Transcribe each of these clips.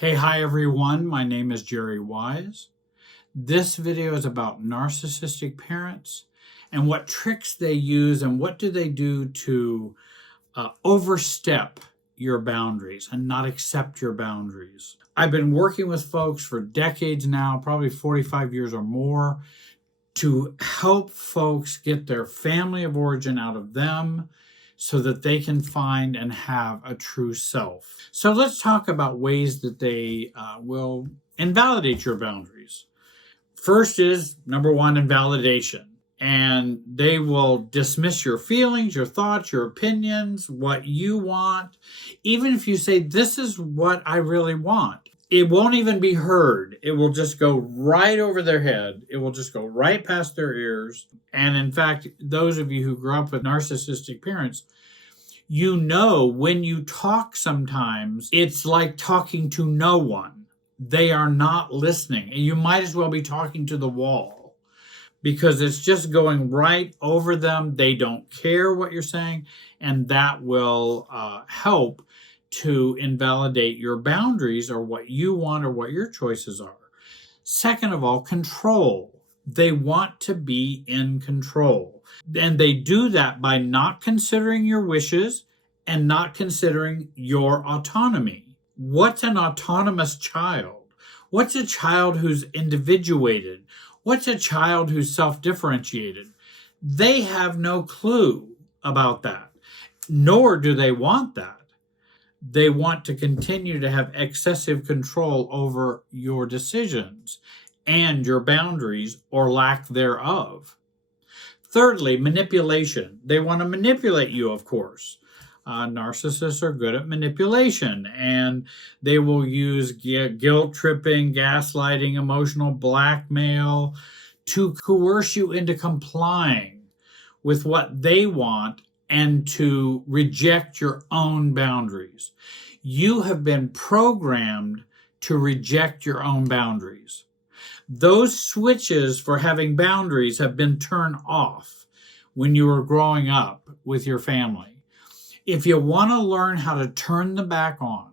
Hi everyone, my name is Jerry Wise. This video is about narcissistic parents and what tricks they use and what do they do to overstep your boundaries and not accept your boundaries. I've been working with folks for decades now, probably 45 years or more, to help folks get their family of origin out of them so that they can find and have a true self. So let's talk about ways that they will invalidate your boundaries. First is, number one, invalidation. And they will dismiss your feelings, your thoughts, your opinions, what you want. Even if you say, this is what I really want, it won't even be heard. It will just go right over their head. It will just go right past their ears. And in fact, those of you who grew up with narcissistic parents, you know when you talk sometimes, it's like talking to no one. They are not listening. And you might as well be talking to the wall because it's just going right over them. They don't care what you're saying. And that will help to invalidate your boundaries or what you want or what your choices are. Second of all, control. They want to be in control. And they do that by not considering your wishes and not considering your autonomy. What's an autonomous child? What's a child who's individuated? What's a child who's self-differentiated? They have no clue about that, nor do they want that. They want to continue to have excessive control over your decisions and your boundaries or lack thereof. Thirdly, manipulation. They want to manipulate you, of course. Narcissists are good at manipulation, and they will use guilt tripping, gaslighting, emotional blackmail to coerce you into complying with what they want and to reject your own boundaries. You have been programmed to reject your own boundaries. Those switches for having boundaries have been turned off when you were growing up with your family. If you want to learn how to turn them back on,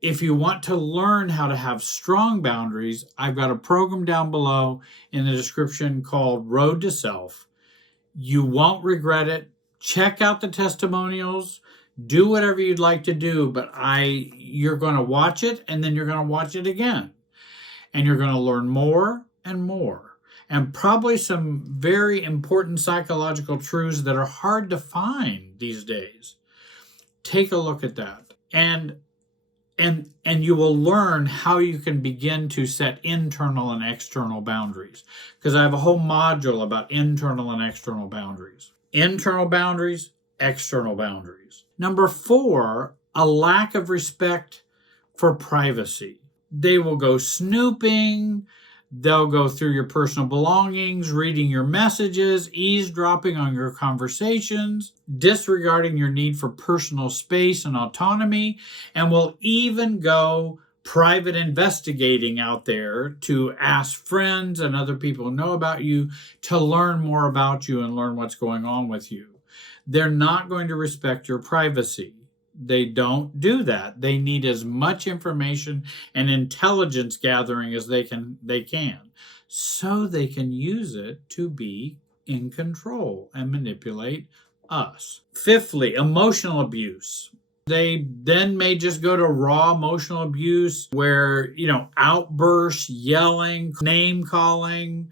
if you want to learn how to have strong boundaries, I've got a program down below in the description called Road to Self. You won't regret it. Check out the testimonials. Do whatever you'd like to do, but you're going to watch it and then you're going to watch it again. And you're going to learn more and more. And probably some very important psychological truths that are hard to find these days. Take a look at that. And you will learn how you can begin to set internal and external boundaries. Because I have a whole module about internal and external boundaries. Internal boundaries, external boundaries. Number 4, a lack of respect for privacy. They will go snooping. They'll go through your personal belongings, reading your messages, eavesdropping on your conversations, disregarding your need for personal space and autonomy, and will even go private investigating out there to ask friends and other people who know about you to learn more about you and learn what's going on with you. They're not going to respect your privacy. They don't do that. They need as much information and intelligence gathering as they can, so they can use it to be in control and manipulate us. Fifthly, emotional abuse. They then may just go to raw emotional abuse where, outbursts, yelling, name calling,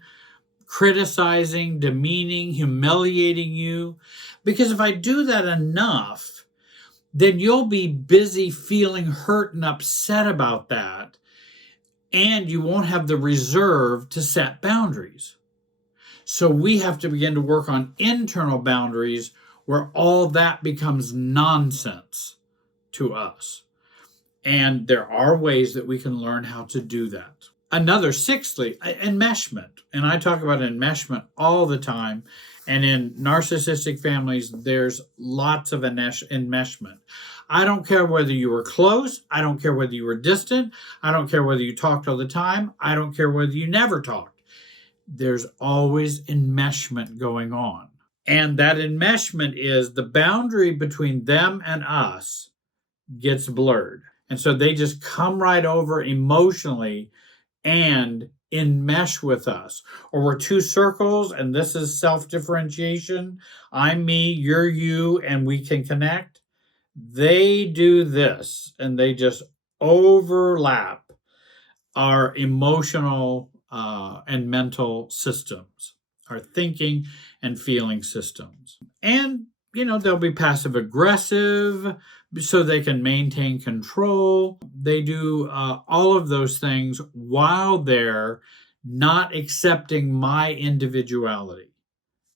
criticizing, demeaning, humiliating you. Because if I do that enough, then you'll be busy feeling hurt and upset about that, and you won't have the reserve to set boundaries. So we have to begin to work on internal boundaries where all that becomes nonsense to us. And there are ways that we can learn how to do that. Another, sixthly, enmeshment. And I talk about enmeshment all the time. And in narcissistic families, there's lots of enmeshment. I don't care whether you were close. I don't care whether you were distant. I don't care whether you talked all the time. I don't care whether you never talked. There's always enmeshment going on. And that enmeshment is the boundary between them and us gets blurred. And so they just come right over emotionally and enmesh with us. Or we're two circles, and this is self-differentiation. I'm me, you're you, and we can connect. They do this, and they just overlap our emotional and mental systems, our thinking and feeling systems. And, they'll be passive aggressive so they can maintain control. They do all of those things while they're not accepting my individuality.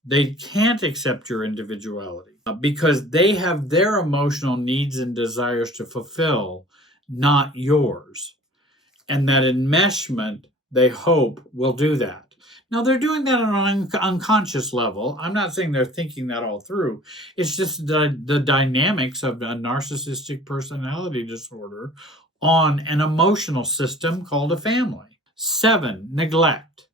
They can't accept your individuality because they have their emotional needs and desires to fulfill, not yours. And that enmeshment, they hope, will do that. Now, they're doing that on an unconscious level. I'm not saying they're thinking that all through. It's just the dynamics of a narcissistic personality disorder on an emotional system called a family. 7, neglect.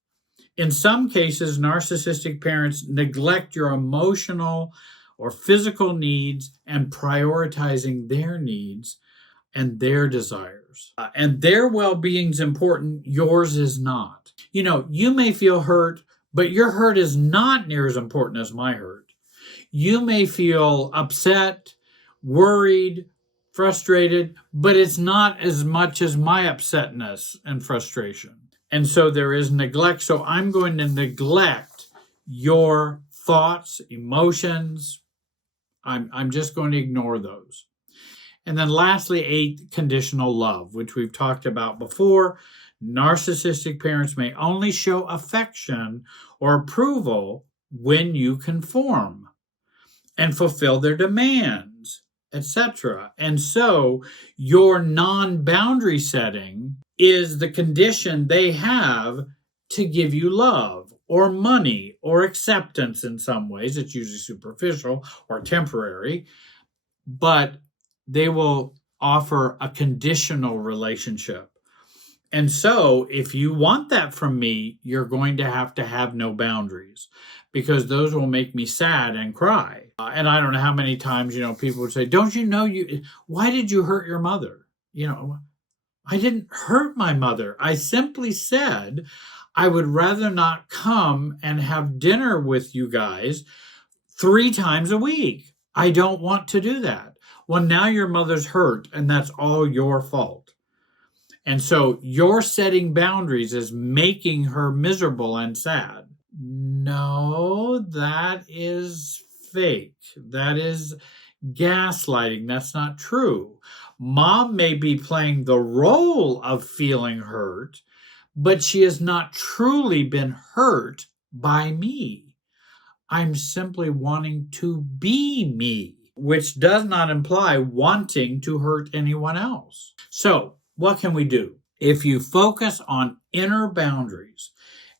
In some cases, narcissistic parents neglect your emotional or physical needs and prioritizing their needs and their desires. And their well-being is important, yours is not. You may feel hurt, but your hurt is not near as important as my hurt. You may feel upset, worried, frustrated, but it's not as much as my upsetness and frustration. And so there is neglect. So I'm going to neglect your thoughts, emotions. I'm just going to ignore those. And then lastly, 8, conditional love, which we've talked about before. Narcissistic parents may only show affection or approval when you conform and fulfill their demands, etc. And so your non-boundary setting is the condition they have to give you love or money or acceptance in some ways. It's usually superficial or temporary, but they will offer a conditional relationship. And so if you want that from me, you're going to have no boundaries, because those will make me sad and cry. And I don't know how many times, people would say, don't you know why did you hurt your mother? I didn't hurt my mother. I simply said I would rather not come and have dinner with you guys 3 times a week. I don't want to do that. Well, now your mother's hurt, and that's all your fault. And so your setting boundaries is making her miserable and sad. No, that is fake. That is gaslighting. That's not true. Mom may be playing the role of feeling hurt, but she has not truly been hurt by me. I'm simply wanting to be me, which does not imply wanting to hurt anyone else. So, what can we do? If you focus on inner boundaries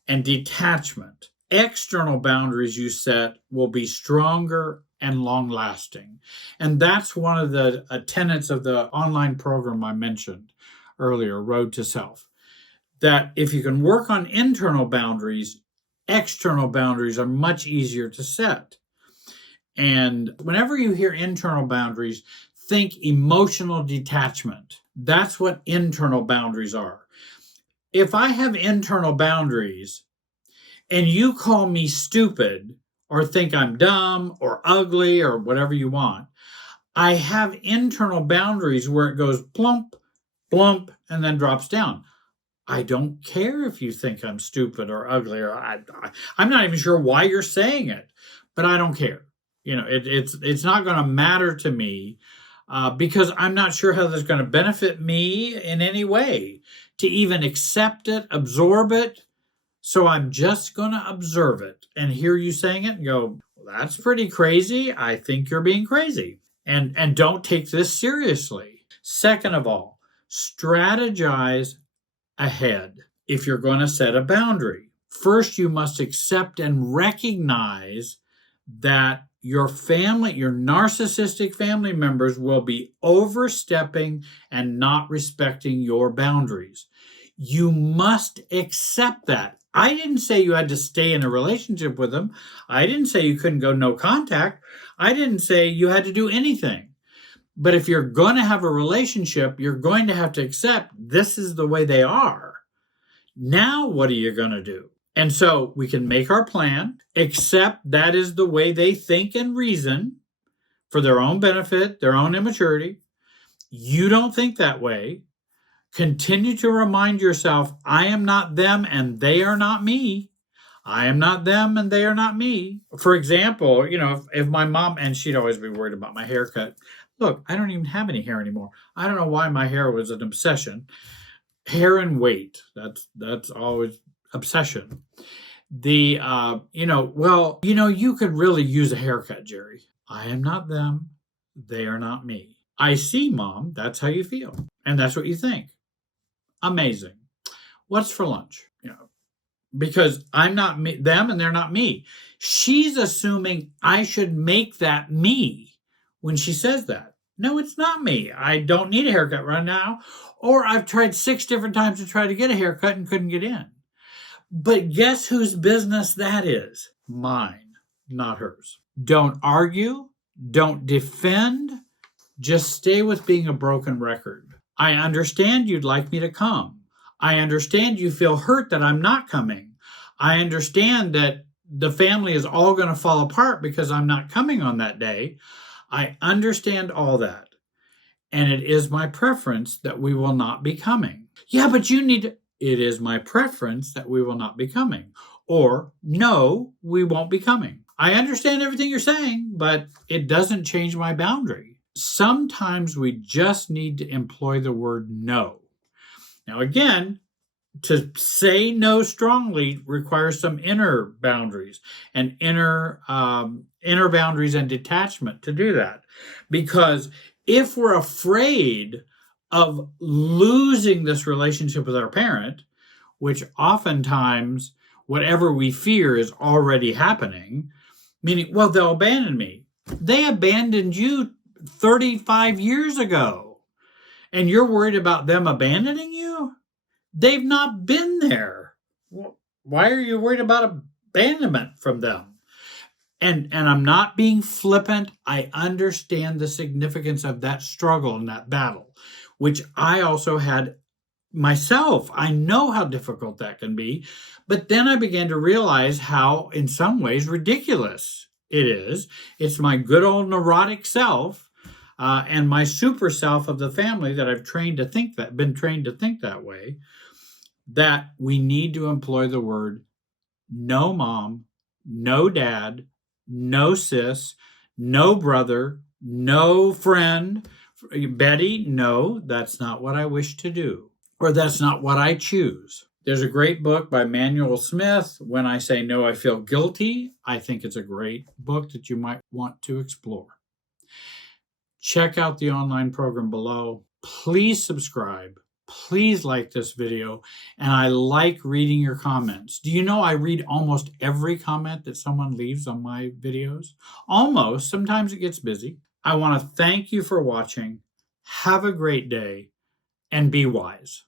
and detachment, external boundaries you set will be stronger and long-lasting. And that's one of the tenets of the online program I mentioned earlier, Road to Self. That if you can work on internal boundaries, external boundaries are much easier to set. And whenever you hear internal boundaries, think emotional detachment. That's what internal boundaries are. If I have internal boundaries and you call me stupid or think I'm dumb or ugly or whatever you want, I have internal boundaries where it goes plump, plump, and then drops down. I don't care if you think I'm stupid or ugly, or I'm not even sure why you're saying it, but I don't care. It's not going to matter to me because I'm not sure how that's going to benefit me in any way to even accept it, absorb it. So I'm just going to observe it and hear you saying it and go, well, that's pretty crazy. I think you're being crazy. And don't take this seriously. Second of all, strategize ahead if you're going to set a boundary. First, you must accept and recognize that your family, your narcissistic family members will be overstepping and not respecting your boundaries. You must accept that. I didn't say you had to stay in a relationship with them. I didn't say you couldn't go no contact. I didn't say you had to do anything. But if you're going to have a relationship, you're going to have to accept this is the way they are. Now, what are you going to do? And so we can make our plan, accept that is the way they think and reason for their own benefit, their own immaturity. You don't think that way. Continue to remind yourself, I am not them and they are not me. I am not them and they are not me. For example, if my mom, and she'd always be worried about my haircut. Look, I don't even have any hair anymore. I don't know why my hair was an obsession. Hair and weight, that's always obsession. You could really use a haircut, Jerry. I am not them. They are not me. I see, Mom. That's how you feel. And that's what you think. Amazing. What's for lunch? Because I'm not them and they're not me. She's assuming I should make that me when she says that. No, it's not me. I don't need a haircut right now. Or I've tried 6 different times to try to get a haircut and couldn't get in. But guess whose business that is? Mine, not hers. Don't argue. Don't defend. Just stay with being a broken record. I understand you'd like me to come. I understand you feel hurt that I'm not coming. I understand that the family is all going to fall apart because I'm not coming on that day. I understand all that. And it is my preference that we will not be coming. Yeah, but it is my preference that we will not be coming. Or, no, we won't be coming. I understand everything you're saying, but it doesn't change my boundary. Sometimes we just need to employ the word no. Now, again, to say no strongly requires some inner boundaries and inner boundaries and detachment to do that. Because if we're afraid of losing this relationship with our parent, which oftentimes whatever we fear is already happening, meaning, well, they'll abandon me. They abandoned you 35 years ago, and you're worried about them abandoning you? They've not been there. Why are you worried about abandonment from them? And I'm not being flippant. I understand the significance of that struggle and that battle, which I also had myself. I know how difficult that can be. But then I began to realize how, in some ways, ridiculous it is. It's my good old neurotic self and my super self of the family that I've been trained to think that way, that we need to employ the word no mom, no dad, no sis, no brother, no friend. Betty, no, that's not what I wish to do. Or that's not what I choose. There's a great book by Manuel Smith, When I Say No, I Feel Guilty. I think it's a great book that you might want to explore. Check out the online program below. Please subscribe. Please like this video. And I like reading your comments. Do you know I read almost every comment that someone leaves on my videos? Almost. Sometimes it gets busy. I want to thank you for watching. Have a great day and be wise.